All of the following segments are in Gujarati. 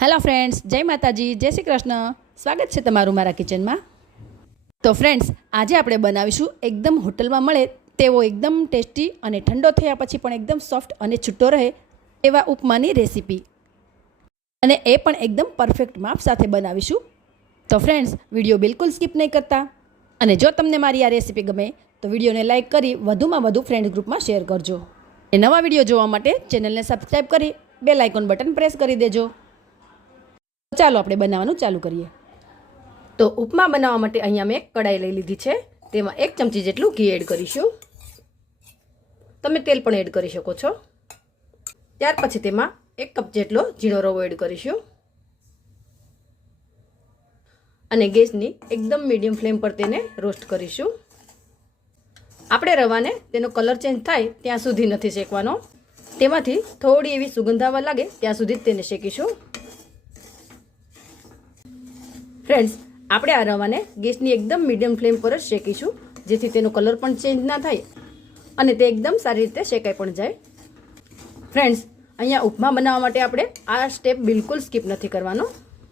હેલો ફ્રેન્ડ્સ, જય માતાજી, જય શ્રી કૃષ્ણ. સ્વાગત છે તમારું મારા કિચનમાં. તો ફ્રેન્ડ્સ, આજે આપણે બનાવીશું એકદમ હોટલમાં મળે તેવો એકદમ ટેસ્ટી અને ઠંડો થયા પછી પણ એકદમ સોફ્ટ અને છૂટો રહે એવા ઉપમાની રેસીપી, અને એ પણ એકદમ પરફેક્ટ માપ સાથે બનાવીશું. તો ફ્રેન્ડ્સ, વિડીયો બિલકુલ સ્કીપ નહીં કરતા, અને જો તમને મારી આ રેસીપી ગમે તો વિડીયોને લાઇક કરી વધુમાં વધુ ફ્રેન્ડ ગ્રુપમાં શેર કરજો. એ નવા વિડીયો જોવા માટે ચેનલને સબસ્ક્રાઈબ કરી બેલ આઇકોન બટન પ્રેસ કરી દેજો. ચાલો આપણે બનાવવાનું ચાલુ કરીએ. તો ઉપમા બનાવવા માટે અહીંયા મેં કડાઈ લઈ લીધી છે. તેમાં 1 ચમચી જેટલું ઘી એડ કરીશું. તમે તેલ પણ એડ કરી શકો છો. ત્યાર પછી તેમાં 1 કપ જેટલો ઝીણો રવો એડ કરીશું, અને ગેસની એકદમ મીડિયમ ફ્લેમ પર તેને રોસ્ટ કરીશું. આપણે રવાને તેનો કલર ચેન્જ થાય ત્યાં સુધી નથી શેકવાનો. તેમાંથી થોડી એવી સુગંધ આવવા લાગે ત્યાં સુધી તેને શેકીશું. ફ્રેન્ડ્સ, આપણે આ રવાને ગેસની એકદમ મીડિયમ ફ્લેમ પર જ શેકીશું, જેથી તેનો કલર પણ ચેન્જ ના થાય અને તે એકદમ સારી રીતે શેકાઈ પણ જાય. ફ્રેન્ડ્સ, અહીંયા ઉપમા બનાવવા માટે આપણે આ સ્ટેપ બિલકુલ સ્કીપ નથી કરવાનો.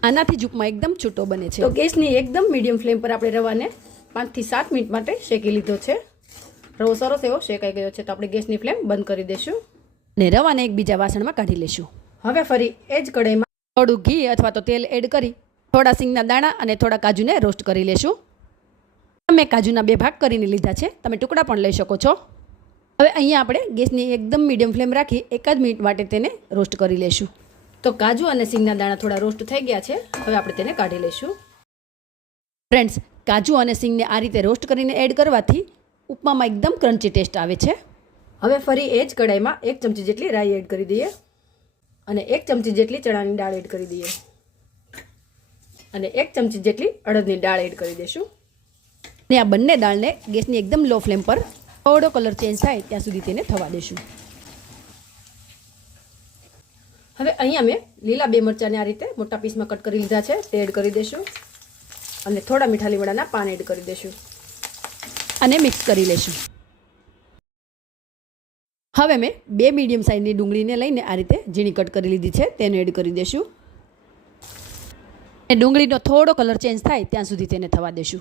આનાથી જ ઉપમા એકદમ છૂટો બને છે. તો ગેસની એકદમ મીડિયમ ફ્લેમ પર આપણે રવાને 5 થી 7 મિનિટ માટે શેકી લીધો છે. રવો સરસ એવો શેકાઈ ગયો છે. તો આપણે ગેસની ફ્લેમ બંધ કરી દઈશું અને રવાને એક બીજા વાસણમાં કાઢી લઈશું. હવે ફરી એ જ કઢાઈમાં થોડું ઘી અથવા તો તેલ એડ કરી થોડા સિંગના દાણા અને થોડા કાજુને રોસ્ટ કરી લેશું. મેં કાજુના 2 ભાગ કરીને લીધા છે, તમે ટુકડા પણ લઈ શકો છો. હવે અહીંયા આપણે ગેસની એકદમ મીડિયમ ફ્લેમ રાખી 1 જ મિનિટ માટે તેને રોસ્ટ કરી લેશું. તો કાજુ અને સિંગના દાણા થોડા રોસ્ટ થઈ ગયા છે. હવે આપણે તેને કાઢી લઈશું. ફ્રેન્ડ્સ, કાજુ અને સિંગને આ રીતે રોસ્ટ કરીને એડ કરવાથી ઉપમામાં એકદમ ક્રન્ચી ટેસ્ટ આવે છે. હવે ફરી એ જ કઢાઈમાં 1 ચમચી જેટલી રાઈ એડ કરી દઈએ, અને 1 ચમચી જેટલી ચણાની દાળ એડ કરી દઈએ, અને 1 ચમચી જેટલી અડદની દાળ એડ કરી દઈશું. અને આ બંને દાળને ગેસની એકદમ લો ફ્લેમ પર થોડો કલર ચેન્જ થાય ત્યાં સુધી તેને થવા દઈશું. હવે અહીંયા મેં લીલા 2 મરચાંને આ રીતે મોટા પીસમાં કટ કરી લીધા છે, તે એડ કરી દઈશું, અને થોડા મીઠા લીમડાના પાન એડ કરી દઈશું, અને મિક્સ કરી લઈશું. હવે મેં 2 મીડિયમ સાઇઝની ડુંગળીને લઈને આ રીતે ઝીણી કટ કરી લીધી છે, તેને એડ કરી દઈશું. ડુંગળીનો થોડો કલર ચેન્જ થાય ત્યાં સુધી તેને થવા દેશું.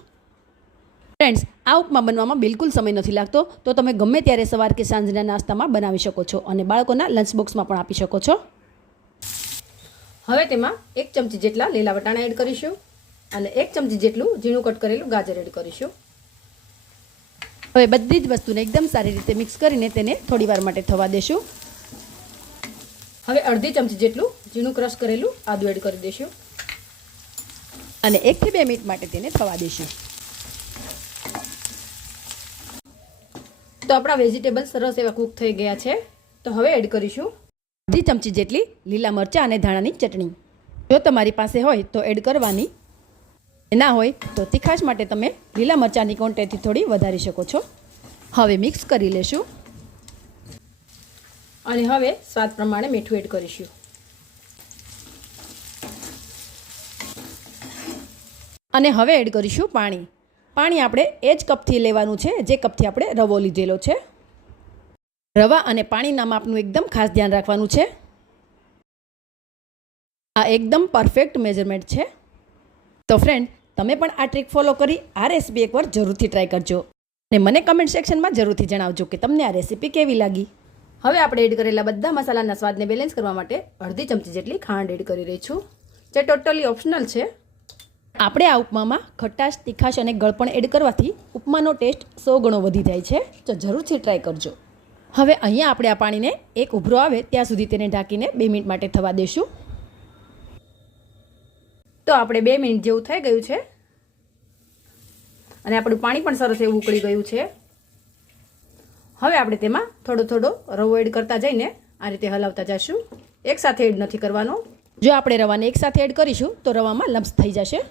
ફ્રેન્ડ્સ, આ ઉપમા બનવામાં બિલકુલ સમય નથી લાગતો, તો તમે ગમે ત્યારે સવાર કે સાંજના નાસ્તામાં બનાવી શકો છો, અને બાળકોના લંચ બોક્સમાં પણ આપી શકો છો. હવે તેમાં 1 ચમચી જેટલા લીલા વટાણા એડ કરીશું, અને 1 ચમચી જેટલું ઝીણું કટ કરેલું ગાજર એડ કરીશું. હવે બધી જ વસ્તુને એકદમ સારી રીતે મિક્સ કરીને તેને થોડી વાર માટે થવા દેશું. હવે અડધી ચમચી જેટલું ઝીણું ક્રશ કરેલું આદું એડ કરી દઈશું, અને 1 થી 2 મિનિટ માટે તેને થવા દઈશું. તો આપણા વેજીટેબલ સરસ એવા કૂક થઈ ગયા છે. તો હવે એડ કરીશું અડધી ચમચી જેટલી લીલા મરચાં અને ધાણાની ચટણી. જો તમારી પાસે હોય તો એડ કરવાની, ના હોય તો તીખાશ માટે તમે લીલા મરચાંની ક્વોન્ટિટી થોડી વધારી શકો છો. હવે મિક્સ કરી લેશું, અને હવે સ્વાદ પ્રમાણે મીઠું એડ કરીશું. અને હવે એડ કરીશું પાણી. પાણી આપણે એ જ કપથી લેવાનું છે જે કપથી આપણે રવો લીધેલો છે. રવા અને પાણીના માપનું એકદમ ખાસ ધ્યાન રાખવાનું છે. આ એકદમ પરફેક્ટ મેઝરમેન્ટ છે. તો ફ્રેન્ડ, તમે પણ આ ટ્રીક ફોલો કરી આ રેસીપી એકવાર જરૂરથી ટ્રાય કરજો, અને મને કમેન્ટ સેક્શનમાં જરૂરથી જણાવજો કે તમને આ રેસીપી કેવી લાગી. હવે આપણે એડ કરેલા બધા મસાલાના સ્વાદને બેલેન્સ કરવા માટે અડધી ચમચી જેટલી ખાંડ એડ કરી રહી છું, જે ટોટલી ઓપ્શનલ છે. આપણે આ ઉપમામાં ખટાશ, તીખાશ અને ગળપણ એડ કરવાથી ઉપમાનો ટેસ્ટ 100 ગણો વધી જાય છે. તો જરૂરથી ટ્રાય કરજો. હવે અહીંયા આપણે આ પાણીને એક ઉભરો આવે ત્યાં સુધી તેને ઢાંકીને 2 મિનિટ માટે થવા દઈશું. તો આપણે 2 મિનિટ જેવું થઈ ગયું છે, અને આપણું પાણી પણ સરસ એવું ઉકળી ગયું છે. હવે આપણે તેમાં થોડો થોડો રવો એડ કરતા જઈને આ રીતે હલાવતા જઈશું. એકસાથે એડ નથી કરવાનો. જો આપણે રવાને એકસાથે એડ કરીશું તો રવામાં લમ્સ થઈ જશે,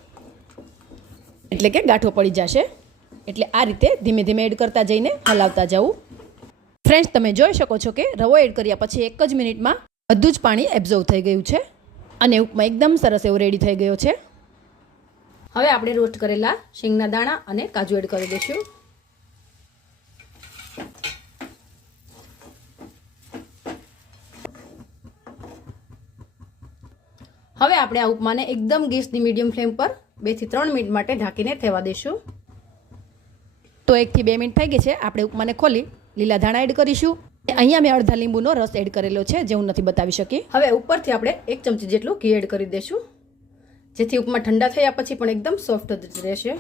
એટલે કે ગાંઠો પડી જશે. એટલે આ રીતે ધીમે ધીમે એડ કરતા જઈને હલાવતા જવું. ફ્રેન્ડ્સ, તમે જોઈ શકો છો કે રવો એડ કર્યા પછી 1 જ મિનિટમાં બધું જ પાણી એબ્ઝોર્વ થઈ ગયું છે, અને ઉપમા એકદમ સરસ એવો રેડી થઈ ગયો છે. હવે આપણે રોસ્ટ કરેલા શીંગના દાણા અને કાજુ એડ કરી દઈશું. હવે આપણે આ ઉપમાને એકદમ ગેસની મીડિયમ ફ્લેમ પર 2 થી 3 મિનિટ માટે ઢાંકીને થવા દઈશું. તો 1 થી 2 મિનિટ થઈ ગઈ છે. આપણે ઉપમાને ખોલી લીલા ધાણા એડ કરીશું. અહીંયા મેં અડધા લીંબુનો રસ એડ કરેલો છે, જે હું નથી બતાવી શકી. હવે ઉપરથી આપણે 1 ચમચી જેટલું ઘી એડ કરી દઈશું, જેથી ઉપમા ઠંડા થયા પછી પણ એકદમ સોફ્ટ જ રહેશે.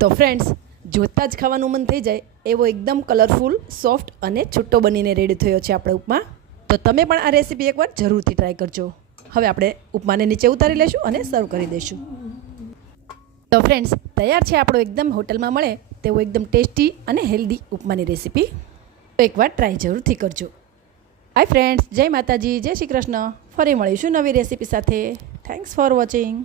તો ફ્રેન્ડ્સ, જોતાં જ ખાવાનું મન થઈ જાય એવો એકદમ કલરફુલ, સોફ્ટ અને છૂટો બનીને રેડી થયો છે આપણો ઉપમા. તો તમે પણ આ રેસીપી એકવાર જરૂરથી ટ્રાય કરજો. હવે આપણે ઉપમાને નીચે ઉતારી લઈશું અને સર્વ કરી દઈશું. તો ફ્રેન્ડ્સ, તૈયાર છે આપણો એકદમ હોટલમાં મળે તેવો એકદમ ટેસ્ટી અને હેલ્ધી ઉપમાની રેસીપી. તો એકવાર ટ્રાય જરૂરથી કરજો. હાય ફ્રેન્ડ્સ, જય માતાજી, જય શ્રી કૃષ્ણ. ફરી મળીશું નવી રેસીપી સાથે. Thanks for watching.